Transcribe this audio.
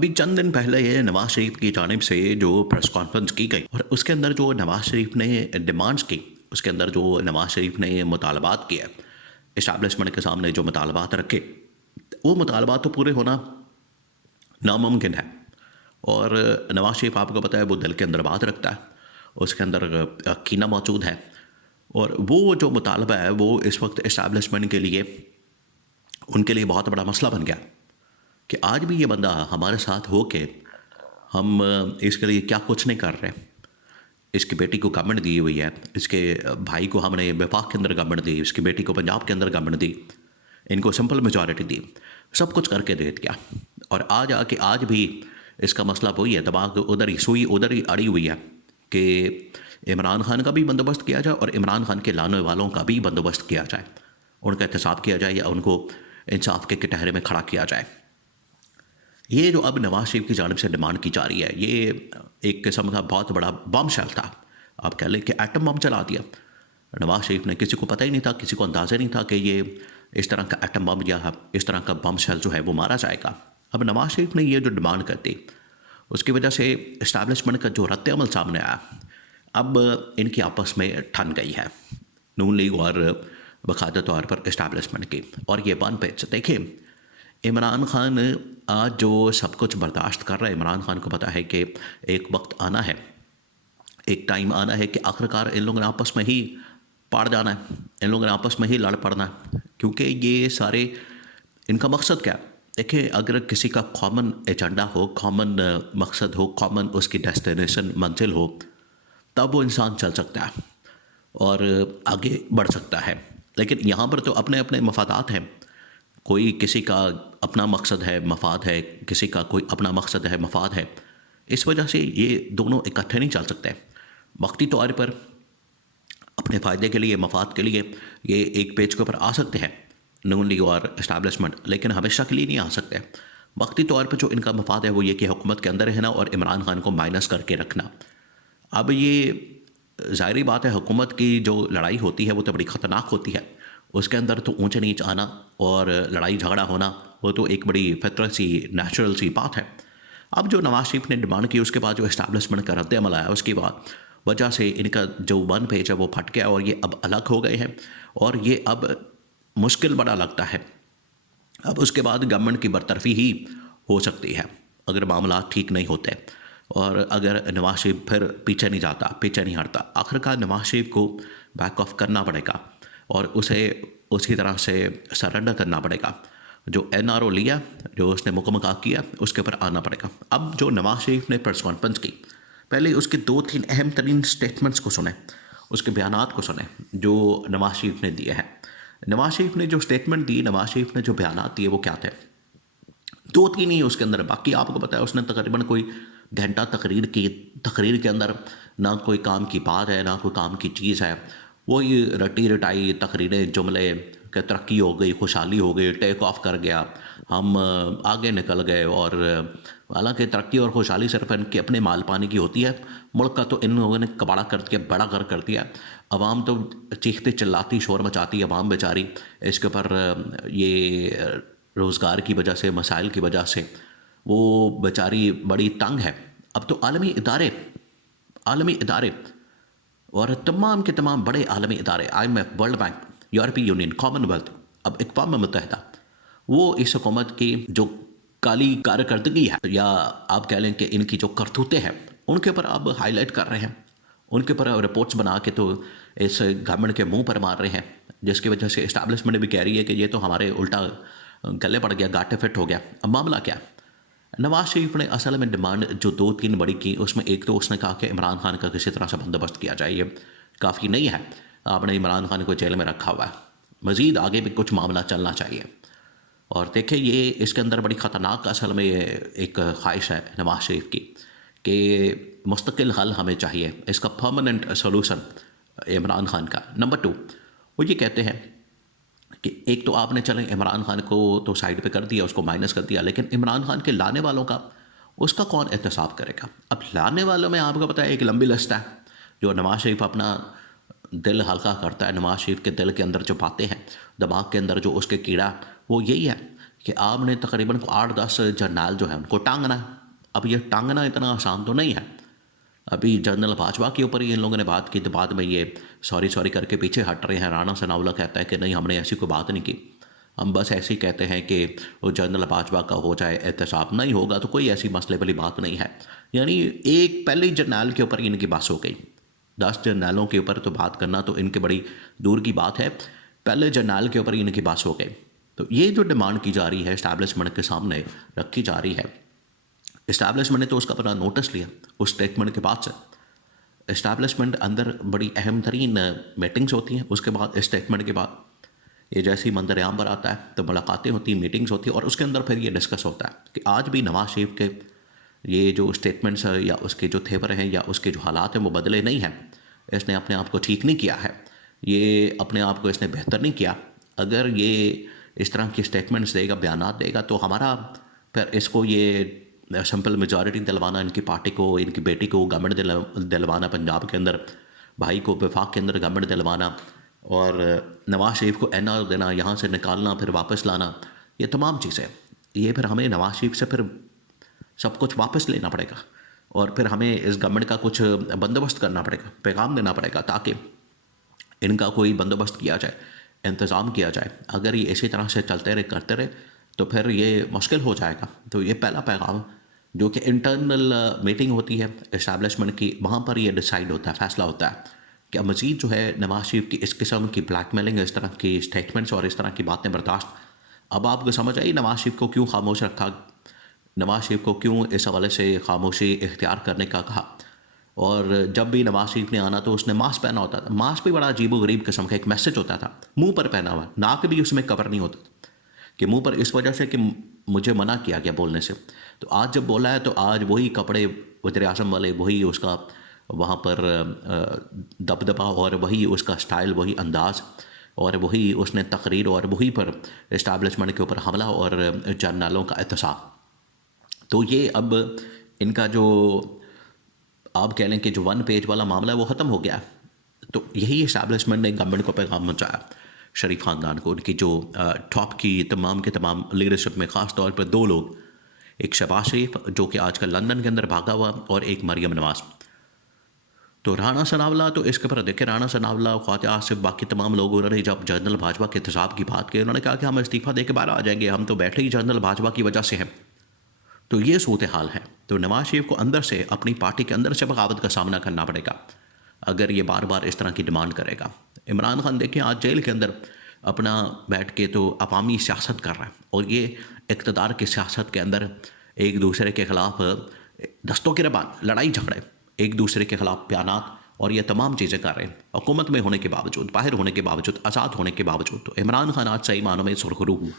अभी चंद दिन पहले ये नवाज शरीफ की जानिब से जो प्रेस कॉन्फ्रेंस की गई और उसके अंदर जो नवाज शरीफ ने डिमांड्स की, उसके अंदर जो नवाज शरीफ ने मुतालबात किया, इस्टेब्लिशमेंट के सामने जो मुतालबात रखे, वो मुतालबात तो पूरे होना नामुमकिन है। और नवाज शरीफ आपको पता है वो दिल के अंदर बात रखता है, उसके अंदर कीना मौजूद है। और वो जो मुतालबा है वो इस वक्त इस्टेब्लिशमेंट के लिए, उनके लिए बहुत बड़ा मसला बन गया कि आज भी ये बंदा हमारे साथ हो के हम इसके लिए क्या कुछ नहीं कर रहे। इसकी बेटी को गवर्नमेंट दी हुई है, इसके भाई को हमने वफाक के अंदर गवर्नमेंट दी, इसकी बेटी को पंजाब के अंदर गवर्नमेंट दी, इनको सिंपल मेजॉरिटी दी, सब कुछ करके दे दिया। और आज आके आज भी इसका मसला वही है, दिमाग उधर ही, सुई उधर ही अड़ी हुई है कि इमरान खान का भी बंदोबस्त किया जाए और इमरान खान के लाने वालों का भी बंदोबस्त किया जाए, उनका एहतसाब किया जाए या उनको इंसाफ के कटहरे में खड़ा किया जाए। ये जो अब नवाज शरीफ की जानिब से डिमांड की जा रही है, ये एक किस्म का बहुत बड़ा बम शेल था। आप कह लें कि एटम बम चला दिया नवाज शरीफ ने। किसी को पता ही नहीं था, किसी को अंदाज़ा नहीं था कि ये इस तरह का एटम बम या इस तरह का बम शेल जो है वो मारा जाएगा। अब नवाज शरीफ ने ये जो डिमांड कर दी, उसकी वजह से इस्टेब्लिशमेंट का जो रद्द-ए-अमल सामने आया, अब इनकी आपस में ठन गई है, नून लीग और बाकायदा तौर पर इस्टेब्लिशमेंट की। और ये वन पेज देखिए, इमरान खान आज जो सब कुछ बर्दाश्त कर रहा है, इमरान खान को पता है कि एक वक्त आना है, एक टाइम आना है कि आखिरकार इन लोगों ने आपस में ही पाड़ जाना है, इन लोगों ने आपस में ही लड़ पड़ना है। क्योंकि ये सारे, इनका मकसद क्या है? देखिए, अगर किसी का कॉमन एजेंडा हो, कॉमन मकसद हो, कॉमन उसकी डेस्टिनेशन मंजिल हो, तब वो इंसान चल सकता है और आगे बढ़ सकता है। लेकिन यहाँ पर तो अपने अपने मफादात हैं। कोई किसी का अपना मकसद है, मफाद है, किसी का कोई अपना मकसद है, मफाद है। इस वजह से ये दोनों इकट्ठे नहीं चल सकते। वक्ती तौर पर अपने फ़ायदे के लिए, मफाद के लिए ये एक पेज के ऊपर आ सकते हैं, नून लीग और इस्टेब्लिशमेंट, लेकिन हमेशा के लिए नहीं आ सकते। वक्ती तौर पर जो इनका मफाद है वो ये कि हुकूमत के अंदर रहना और इमरान खान को माइनस करके रखना। अब ये ज़ाहिरी बात है, हुकूमत की जो लड़ाई होती है वो तो बड़ी ख़तरनाक होती है। उसके अंदर तो ऊंचे नीच आना और लड़ाई झगड़ा होना, वो तो एक बड़ी फितरत सी, नेचुरल सी बात है। अब जो नवाज शरीफ ने डिमांड की, उसके बाद जो इस्टेब्लिशमेंट का रद्द-ए-अमल आया, उसके बाद वजह से इनका जो वन पेज है वो फट गया और ये अब अलग हो गए हैं। और ये अब मुश्किल बड़ा लगता है। अब उसके बाद गवर्नमेंट की बरतरफी ही हो सकती है अगर मामला ठीक नहीं होते, और अगर नवाज शरीफ फिर पीछे नहीं जाता, पीछे नहीं हटता। आखिरकार नवाज शरीफ को बैक ऑफ करना पड़ेगा और उसे उसी तरह से सरेंडर करना पड़ेगा। जो NRO लिया, जो उसने मुकम्मल किया, उसके ऊपर आना पड़ेगा। अब जो नवाज शरीफ ने प्रेस कॉन्फ्रेंस की, पहले उसके 2-3 अहम तरीन स्टेटमेंट्स को सुने, उसके बयानात को सुने जो नवाज शरीफ ने दिए हैं। नवाज शरीफ ने जो स्टेटमेंट दी, नवाज शरीफ ने जो बयानात दिए, वो क्या थे? 2-3 ही उसके अंदर। बाकी आपको पता है उसने तकरीबन कोई घंटा तकरीर की, तकरीर के अंदर ना कोई काम की बात है, ना कोई काम की चीज़ है। वो ये रटी रटाई तकरीरें, जुमले कि तरक्की हो गई, खुशहाली हो गई, टेक ऑफ कर गया, हम आगे निकल गए। और हालांकि तरक्की और खुशहाली सिर्फ इनके अपने माल पानी की होती है, मुल्क का तो इन लोगों ने कबाड़ा कर दिया, बड़ा कर दिया। अवाम तो चीखती चिल्लाती, शोर मचाती, अवाम बेचारी इसके ऊपर ये रोज़गार की वजह से, मसाइल की वजह से वो बेचारी बड़ी तंग है। अब तो आलमी इदारे और तमाम के तमाम बड़े आलमी इदारे, IMF, वर्ल्ड बैंक, यूरोपीय यूनियन, कॉमनवेल्थ, अब अक़वाम मुत्तहिदा, वो इस हुकूमत की जो काली कारकर्दगी है, या आप कह लें कि इनकी जो करतूतें हैं, उनके ऊपर अब हाईलाइट कर रहे हैं। उनके ऊपर रिपोर्ट्स बना के तो इस गवर्नमेंट के मुंह पर मार रहे हैं, जिसकी वजह से इस्टेब्लिशमेंट भी कह रही है कि ये तो हमारे उल्टा गले पड़ गया, गाटे फिट हो गया। अब मामला क्या? नवाज शरीफ ने असल में डिमांड जो 2-3 बड़ी की, उसमें एक तो उसने कहा कि इमरान खान का किसी तरह से बंदोबस्त किया जाए। ये काफ़ी नहीं है, आपने इमरान खान को जेल में रखा हुआ है, मज़ीद आगे भी कुछ मामला चलना चाहिए। और देखिए, ये इसके अंदर बड़ी ख़तरनाक असल में ये एक ख्वाहिश है नवाज शरीफ की कि मुस्तकिल हल हमें चाहिए, इसका परमानेंट सोल्यूशन इमरान खान का। नंबर 2, वो ये कहते हैं कि एक तो आपने चलें इमरान खान को तो साइड पे कर दिया, उसको माइनस कर दिया, लेकिन इमरान खान के लाने वालों का, उसका कौन एहतसाब करेगा? अब लाने वालों में आपको पता है एक लंबी लिस्ट है। जो नवाज शरीफ अपना दिल हल्का करता है, नवाज शरीफ के दिल के अंदर जो बातें हैं, दिमाग के अंदर जो उसके कीड़ा, वो यही है कि आपने तकरीबन 8-10 जर्नैल जो है उनको टांगना है। अब ये टांगना इतना आसान तो नहीं है। अभी जनरल बाजवा के ऊपर ही इन लोगों ने बात की तो बाद में ये सॉरी करके पीछे हट रहे हैं। राणा सनाउल्लाह कहता है कि नहीं, हमने ऐसी कोई बात नहीं की, हम बस ऐसे ही कहते हैं कि वो जनरल बाजवा का हो जाए एहतसाब, नहीं होगा तो कोई ऐसी मसले वाली बात नहीं है। यानी एक पहले ही जर्नैल के ऊपर इनकी बस हो गई। 10 जर्नैलों के ऊपर तो बात करना तो इनके बड़ी दूर की बात है, पहले जर्नैल के ऊपर इनकी बस हो गई। तो ये जो डिमांड की जा रही है इस्टेब्लिशमेंट के सामने रखी जा रही है, इस्टेब्लिशमेंट ने तो उसका बड़ा नोटिस लिया उस स्टेटमेंट के बाद से। इस्टेब्लिशमेंट अंदर बड़ी अहम तरीन मीटिंग्स होती हैं, उसके बाद इस स्टेटमेंट के बाद ये जैसे ही मंजर आम पर आता है तो मुलाकातें होती हैं, मीटिंग्स होती हैं और उसके अंदर फिर ये डिस्कस होता है कि आज भी नवाज शरीफ के ये जो स्टेटमेंट्स है या उसके जो थेवर हैं या उसके जो हालात हैं वो बदले नहीं हैं। इसने अपने आप को ठीक नहीं किया है, ये अपने आप को इसने बेहतर नहीं किया। अगर ये इस तरह की स्टेटमेंट्स देगा, बयानात देगा तो हमारा फिर इसको ये सिंपल मेजॉरिटी दिलवाना इनकी पार्टी को, इनकी बेटी को गवर्नमेंट दिलवाना, पंजाब के अंदर भाई को वफाक के अंदर गवर्नमेंट दिलवाना और नवाज शरीफ को एनआर देना, यहाँ से निकालना फिर वापस लाना, ये तमाम चीज़ें, ये फिर हमें नवाज शरीफ से फिर सब कुछ वापस लेना पड़ेगा और फिर हमें इस गवर्नमेंट का कुछ बंदोबस्त करना पड़ेगा, पैगाम देना पड़ेगा ताकि इनका कोई बंदोबस्त किया जाए, इंतज़ाम किया जाए। अगर ये इसी तरह से चलते रहे करते रहे तो फिर ये मुश्किल हो जाएगा। तो ये पहला पैगाम जो कि इंटरनल मीटिंग होती है इस्टेब्लिशमेंट की, वहाँ पर ये डिसाइड होता है, फैसला होता है कि मज़ीद जो है नवाज शरीफ की इस किस्म की ब्लैकमेलिंग, इस तरह की स्टेटमेंट्स और इस तरह की बातें बर्दाश्त। अब आपको समझ आई नवाज शरीफ को क्यों खामोश रखा, नवाज शरीफ को क्यों इस हवाले से खामोशी इख्तियार करने का कहा। और जब भी नवाज शरीफ ने आना तो उसने मास्क पहना होता था। मास्क भी बड़ा अजीब व गरीब किस्म का एक मैसेज होता था, मुंह पर पहना हुआ, नाक भी उसमें कवर नहीं होता था कि मुंह पर, इस वजह से कि मुझे मना किया गया बोलने से। तो आज जब बोला है तो आज वही कपड़े वज़ीर आज़म वाले, वही उसका वहाँ पर दबदबा और वही उसका स्टाइल, वही अंदाज़ और वही उसने तकरीर और वही पर इस्टेब्लिशमेंट के ऊपर हमला और जर्नलों का एहतसाब। तो ये अब इनका जो आप कह लें कि जो 1 पेज वाला मामला है वो ख़त्म हो गया। तो यही इस्टेब्लिशमेंट ने गवर्नमेंट को पैगाम पहुँचाया, शरीफ ख़ानदान को, उनकी जो टॉप की तमाम के तमाम लीडरशिप में ख़ास तौर पर 2 लोग, एक शहबाज शरीफ जो कि आजकल लंदन के अंदर भागा हुआ और एक मरियम नवाज़। तो राणा सनाउल्लाह तो इसके ऊपर देखे, राणा सनाउल्लाह, ख्वाजा आसिफ, बाकी तमाम लोग, उन्होंने जब जनरल बाजवा के एहतसाब की बात की उन्होंने कहा कि हम इस्तीफ़ा दे के बाहर आ जाएंगे, हम तो बैठे ही जनरल बाजवा की वजह से हैं। तो ये सूरत हाल है। तो नवाज शरीफ को अंदर से, अपनी पार्टी के अंदर से बगावत का सामना करना पड़ेगा अगर ये बार बार इस तरह की डिमांड करेगा। इमरान खान देखें आज जेल के अंदर अपना बैठ के तो अवामी सियासत कर रहा है और ये इक़्तिदार की सियासत के अंदर एक दूसरे के ख़िलाफ़ दस्तों के रबान लड़ाई झगड़े, एक दूसरे के ख़िलाफ़ बयानात और ये तमाम चीज़ें कर रहे हैं हुकूमत में होने के बावजूद, बाहर होने के बावजूद, आज़ाद होने के बावजूद। तो इमरान खान आज सही मानों में सुरखरू हुआ।